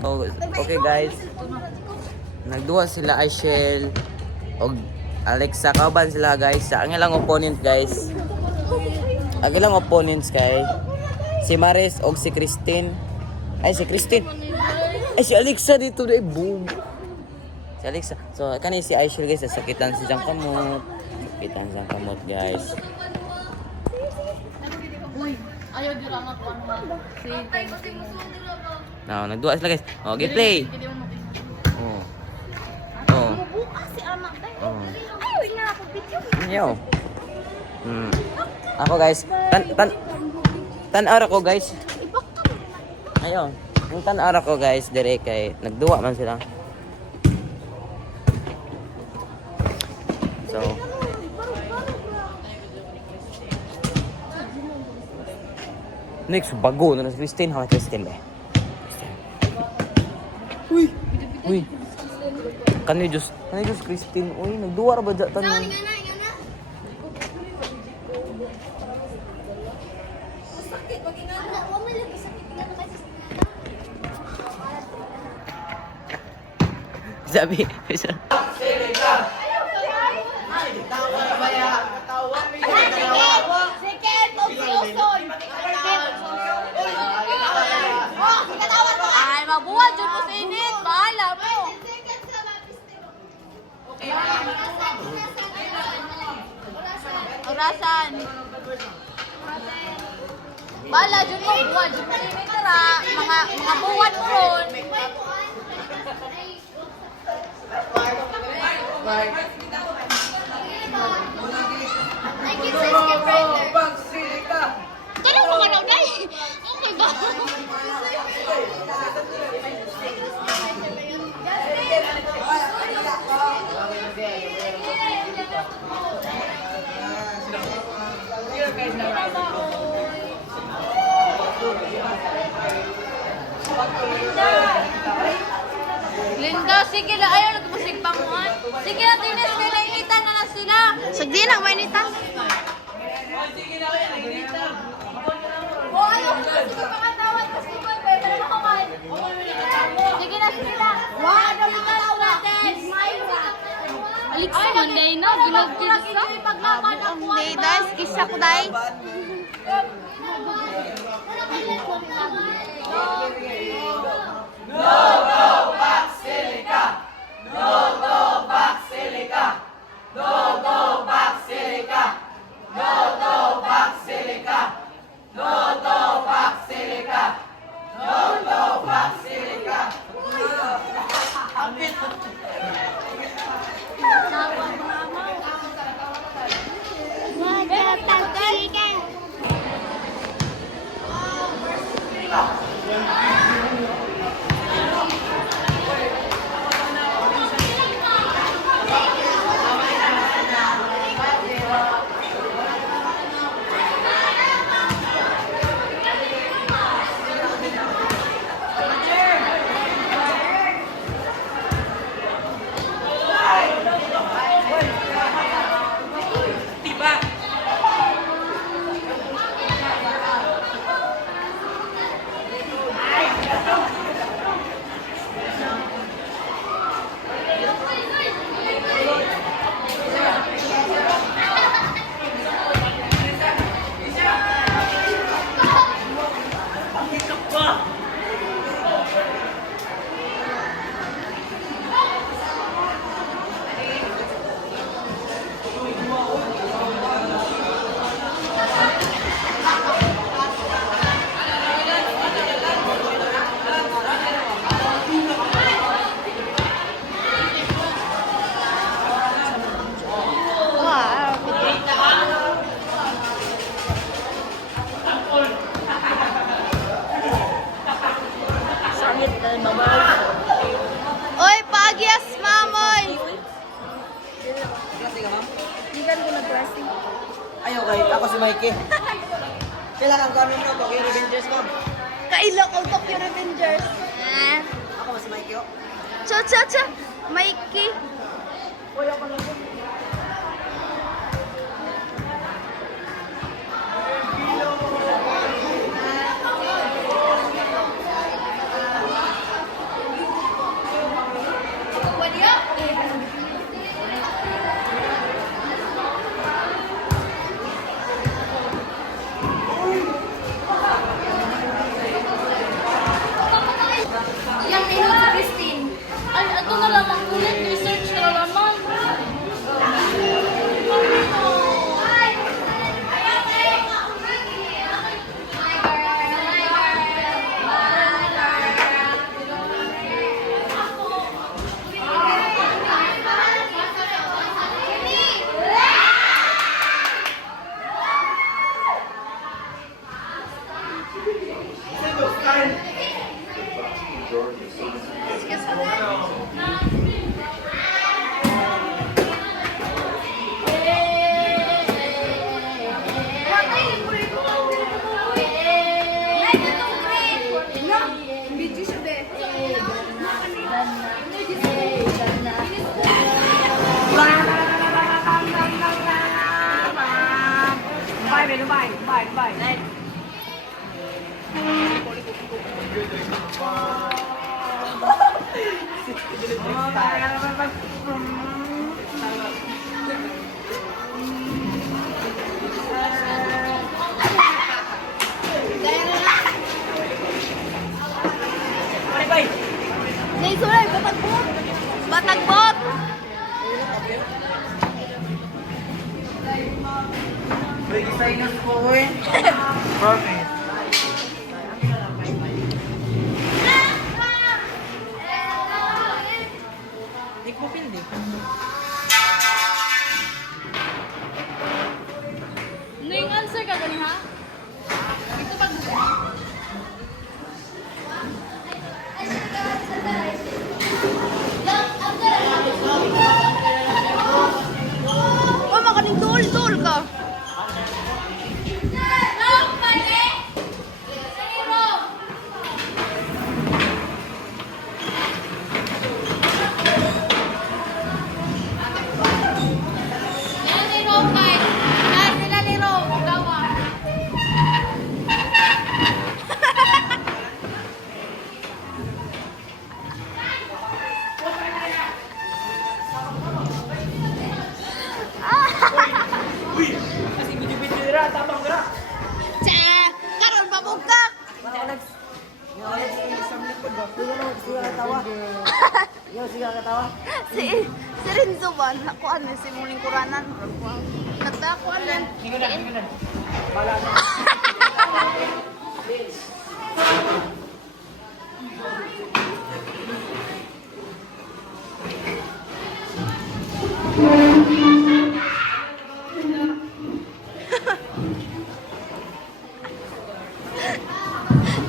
Oh, okay guys. Nagduwa sila Aishel og Alexa kauban sila guys. Sa ang ilang opponent guys. Ang ilang opponents kay si Maris og si Christine. Ay si Christine. Ay si Alexa dito dai boom. Si Alexa. So kani si Aishel guys sakitan si Jang kamot. Sakitan si Jang kamot guys. Uy, ayaw di lang ako ano. Now, nagduwa sila guys. Oh, game play. Oh. Oh. Bukas si anak tayo. Oh. Ayaw na ako video. Yo. Ako guys, tan-ara ko guys. Ayun. Yung tan-ara ko guys, dire kay nagduwa man sila. So, next bago na si Christine, ha Christine ba? Uy. Uy. Kani Diyos Christine. Uy, nagduwa ra ba dyan tanong? Sabi. Ay, mabuhat dyan mo sa init. Bahala mo. Orasan. Bahala dyan mo. Buhat dyan mo sa init. Tara. Mga buhat mo ron. Tanong mo ka daw, Day. Oh my God. Linda, sige lang. Ayaw nagmusik panguhan. Sige na, Tines. Kaya nainitan na sila. Sagdi na, mainitan. O, ayaw. Sige, pangatawad. Kasi ko, pwede na makaman. Sige na, sige na. Wow, nalitan natin. Alik sa Monday na. Ginag-ginas ka. Monday, guys. Kisa ko, Day. Oy, pagyas, mamoy! Hindi ko nag-classy. Ayaw kay ako si Mikey. Kailangan ko ano no, Tokyo Revengers ma'am. Kailok ang Tokyo Revengers. Ako si Mikey oh. Cha! Mikey. Nay, sulay, batagbot! Batagbot! Pwede sa inyo po eh. Perfect. Di ko pindi. Ano yung answer ka gani ha? Ito pag oh, makaning tul ka. Kasi video-video dira, tabang dira. Karon pabugkak. Sige katawa. Si Renzo ba? Nakuan si Muling Kuranan. Nagtakuan lang. Hingunan. Bala na.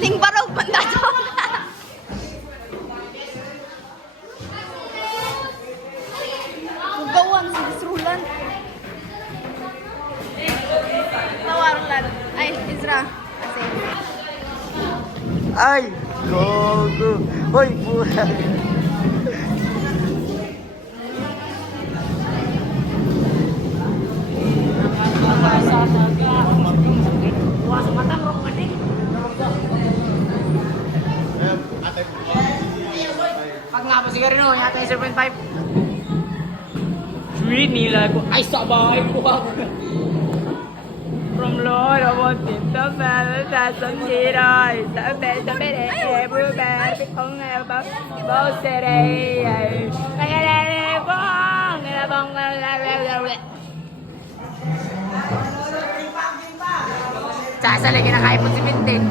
Ning barog banda to. Ugawan si Isrulan. Tawaran. Ay, Isra. Kasi. Ay! Gogo! Hoy, buhay! Pag nga po siguro no, yung ating 0.5. Sweet nila ko. Ay, sabay ko ako. From Lord, I want it to fell, that's some zero. Sa bere, everywhere, pitong eba, both city. Kaya nalibong, nalabong, sasali kinakaipon si Bintin.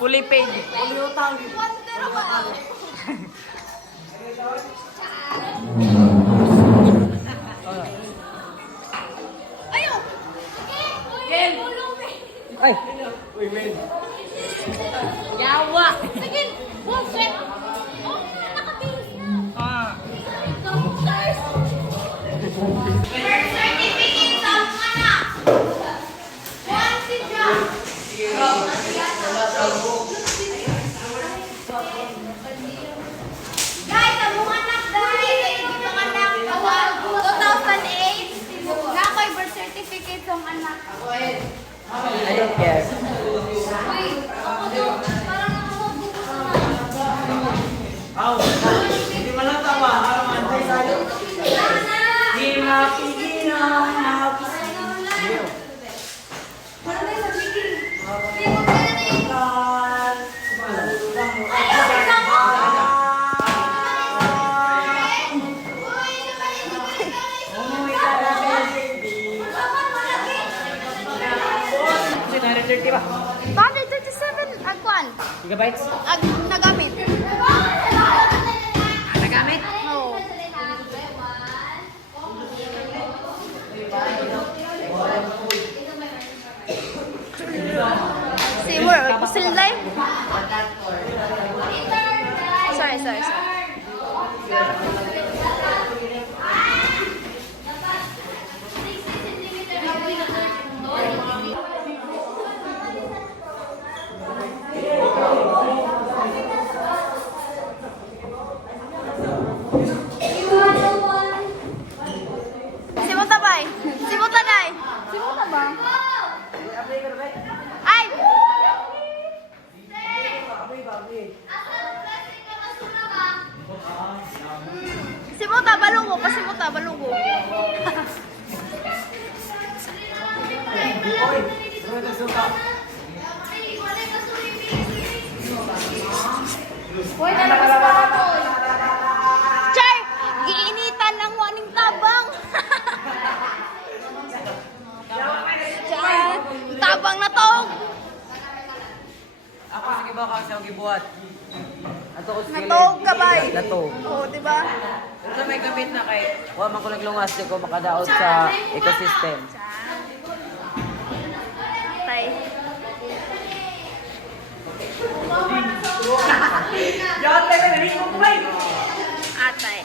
Fully paid. Fully utang. Ayo! Ken! Ay! Uy, men. Yawa! Sige! One sweat! Oh, nakabihis na! Ah. Doctors! Birth certificate sa anak! One si John! Guys, ang mga anak dahil yung mga anak tawag 2008 na ako'y birth certificate sa anak. I don't care. Uy, ako doon. Parang nakakabukas na. Aw, hindi man lang tawa. Araman, ay sayo. Hinapi. Ba? 137 agwan. Gigabytes? Nagamit. Nagamit? Oo. Seymour, magpasilday. Sorry. Simuta bay. Simuta day. Simuta ba? Ay! Simuta balungo, pasimuta balungo. Char, giinitan ng waning tabang. Char, tabang na tong. Ako sige ba kasi ang gibuhat? Ato ko skill. Natog ka bay. Natog. Oo, di ba? Sa may gamit na kay wa man ko naglungas di ko makadaot sa ecosystem. Tay. Yate, narinig mo ba? Atay.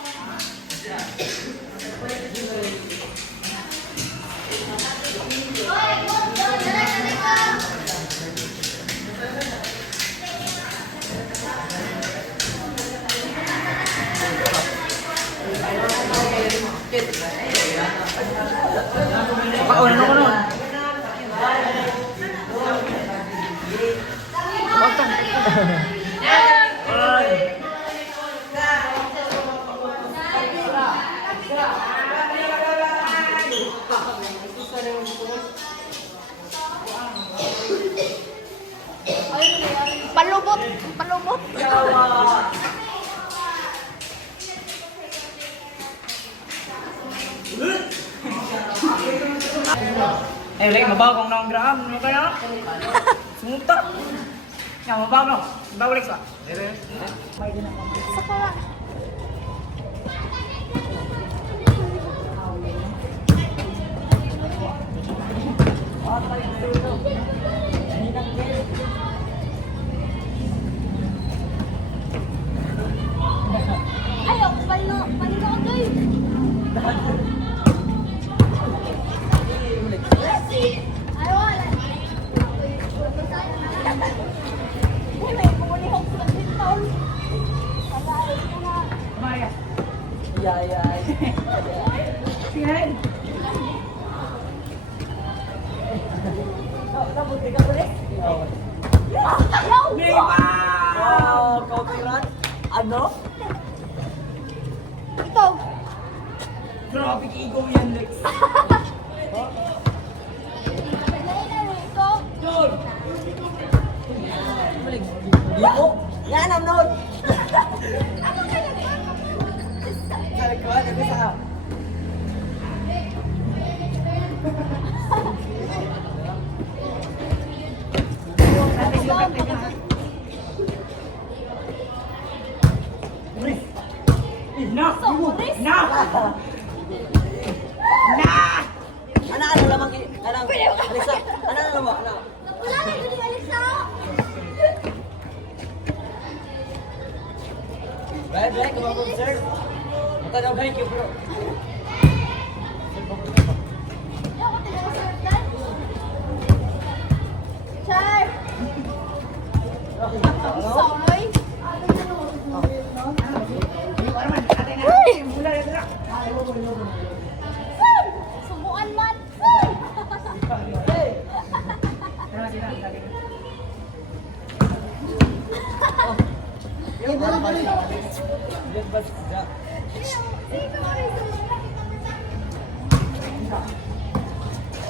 Ano ko nun? Palubot. Palubot. Eh, lagi mabaw kong nang graham. Ano kaya? Sumuta. Yan, mabaw no. Mabaw ulit sa. Saka. Ayaw, paling ako doy. Maya. Yay. Sige. Wow, copyright. Ano? Ito. Grabe ego yan, Lex. Ito. Yun. Liko? Yan ang note. Ako kaya. Kalikuan ako sa. Na! Na! Ano lamang anang Alexa? Ano lamang? Ano? Wala na dito, Alexa. Bye, come on, sir. Matanaw thank you, bro. Char. Sorry. Uy! Mula rin na. Subukan man.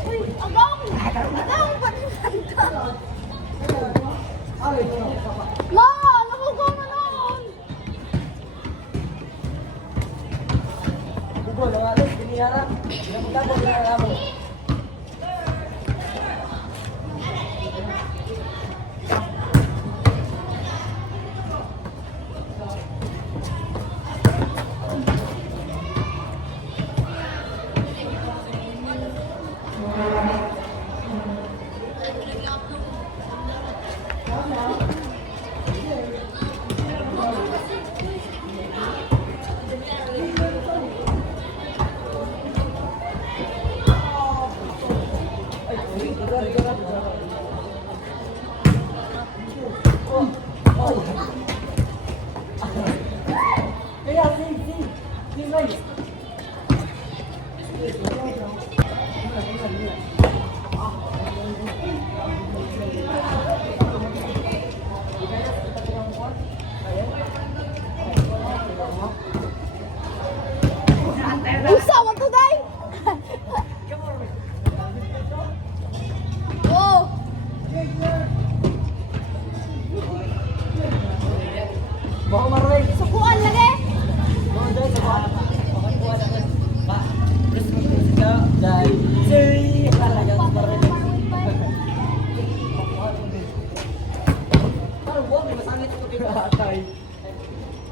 Uy, agong! Agong! Paninanda! La! Nakugaw na noon! Google, ang alas, biniharap. Pinagkabo, biniharap.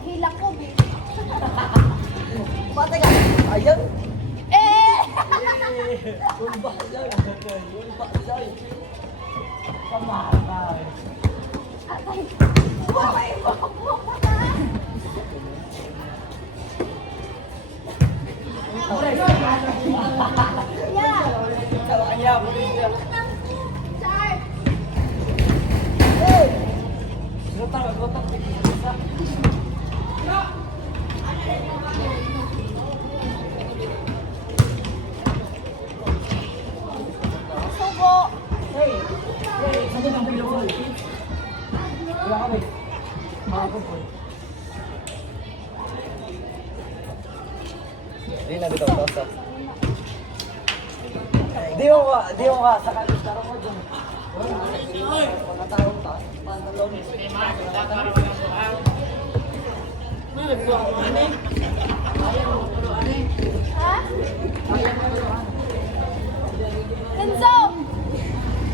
Hila ko, baby. Patay ka! Ayan! Eh! Atay. Buhay mo. Yeah. Char. Subo. Hindi na bitaw tosa. Di mo ka sa kalistaro mo dyan. Mga tao pa. Ha? Renzo!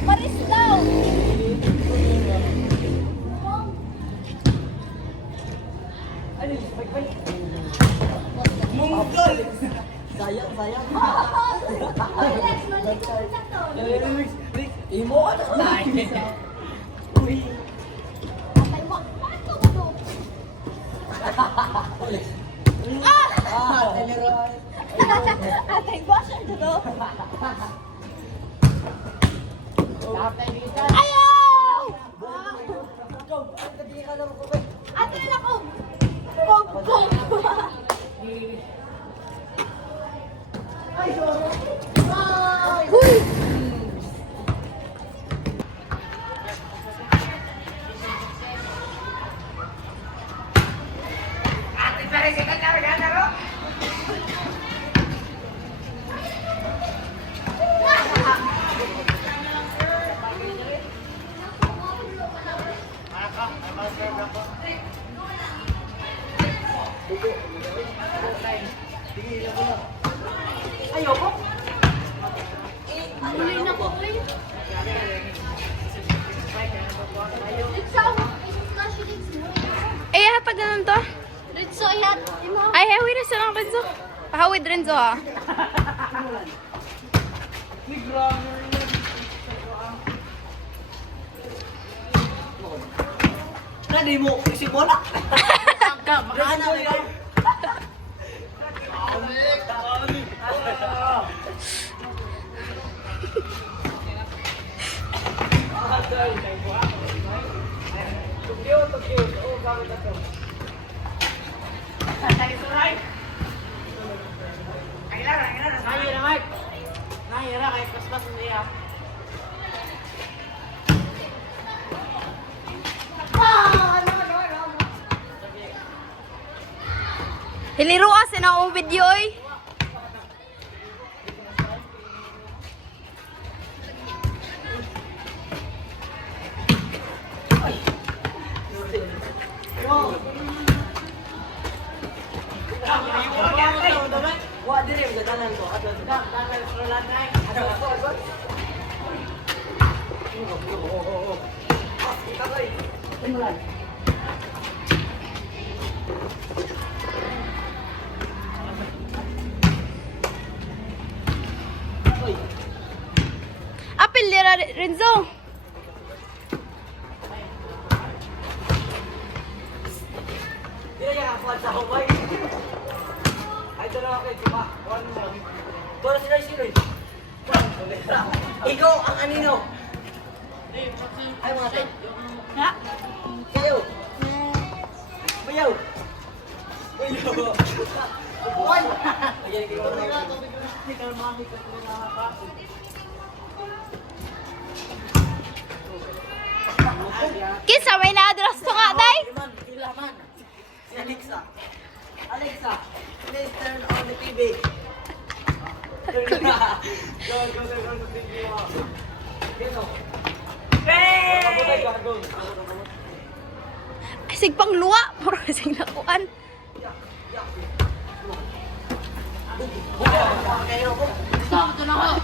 Paris daw! Munggol! Sayang. Imo ka na. Uy. Atay mo. Paano ko to? Atay mo siya to. Ayaw! Ate na ako! Kog! Uy! Ayoko. Tuloy na ko. Eh, hatag ganun to. Ritso, ihat. Ay, hawid na silang Renzo. Pahawid Renzo ha. Nadi mo, isi bola. Magkano ka? Hiliruas na akong video eh. Wa dire ang gadanan ko. Apil dira Renzo. Dire ka kuat sa hubay. Ay dala kay kuma. Bola sila sila. Ikaw ang anino. Ay mga tay. Ha? Kayo. Bayaw. Bayaw. Buwan. Ayan kayo. Kinsa may na-address to nga day? Ilaman. Si Alexa. Alexa, please turn on the TV. Go to TV. Dito. Hey! Ay, sig pang luwa. Puro sig nakuan. Stop ito na ako.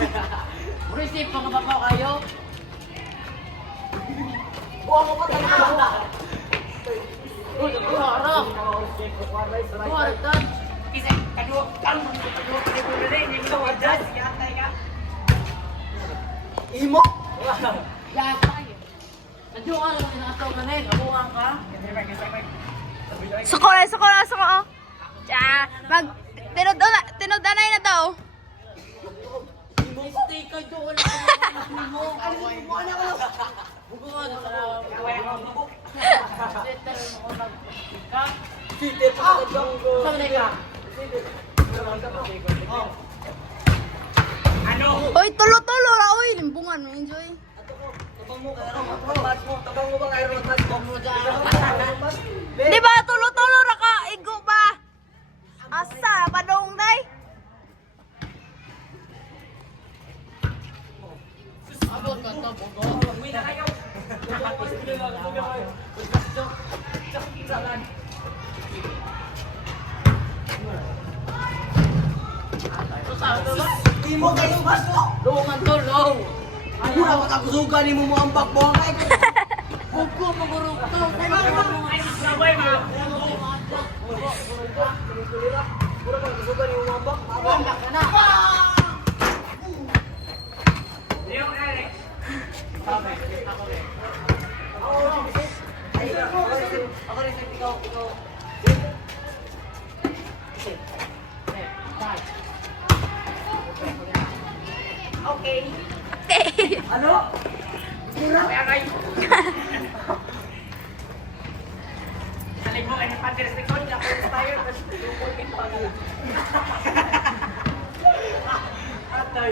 Receive pa ba kayo? Buwan mo pa talaga. Imo! Suko na, suko. Tiya, tinod-anay na daw. Oy, tulo-tulo ra, oy. Limbungan mo, enjoy. Di ba, tulo-tulo ra ka, igo ba? Asa, padong day? Imo kayo baso! Luwangan to, low! Mura makakusugan ni mo mo ang bakbongay ko! Buko, magurog to! Mura makakusugan ni mo ang bakbongay ka na! Ako rin, ikaw. Okay. Ano? Mura? Saling mo, ano pa din sa likod? Ako yung tayo, tapos lupugin pa nga. Atay.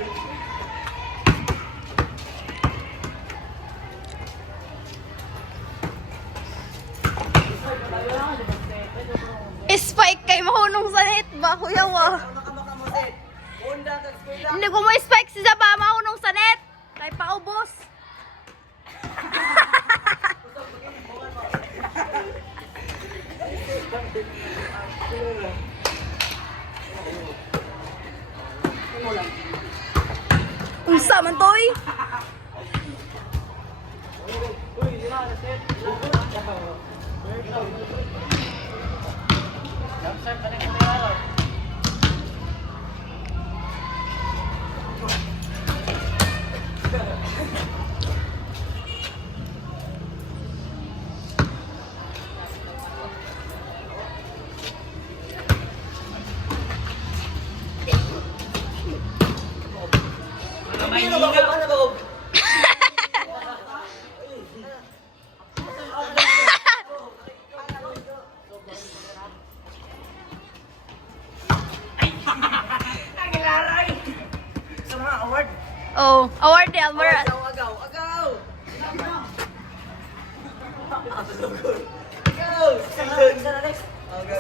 Spike kay mahunong sa net ba, kuya wa? Hindi ko ma-spike si Zaba, mahunong sa net. Kay paubos. Unsa man toy? Oh, award ni Almaraz. Agaw! Isa na next.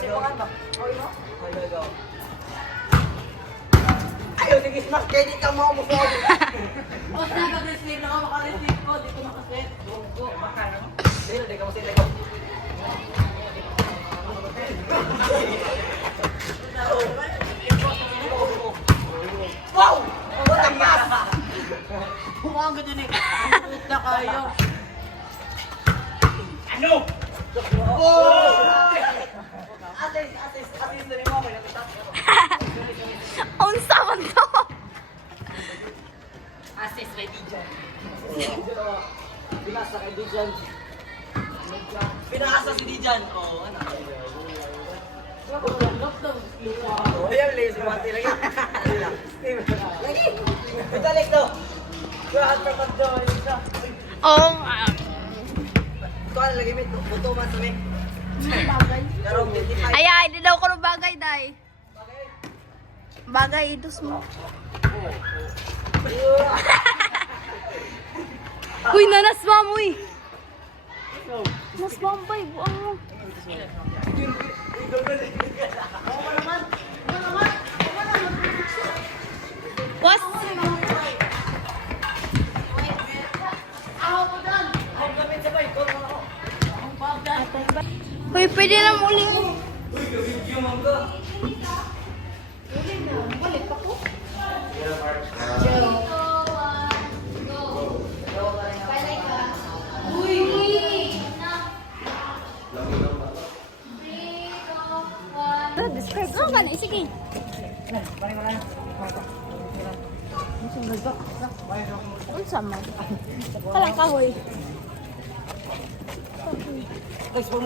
Sipakan ba? Agaw. Ayaw, sige, smash kayo, di ka mo mo. O, nag-receive na ako, maka-receive ko, di ko makaset. Go, baka, no? Di ka mo sila ko. Wow! Ang gas! Buka ang ganyan eh. Ang na kayo. Ano? Oh! Atis na rin mo. Unsa man to? Assist kay Dijan. Pinasa kay Dijan. Pinasa si Dijan. Oh, ano? Oh, yan lazy mati lagi. Lagi. Bitalik to. Kuhaan pa pa do. Oh, Kuhaan lagi mit buto man sa mi. Karong 25. ay, hindi daw ko ng bagay, day. Bagay, idus mo. Uy, nanas mamoy. Nas mambay, buang mo. Was? Uy, pwede na muli. Oo ba na? Sige. Unsa man? Kalang kahoy. Guys, mo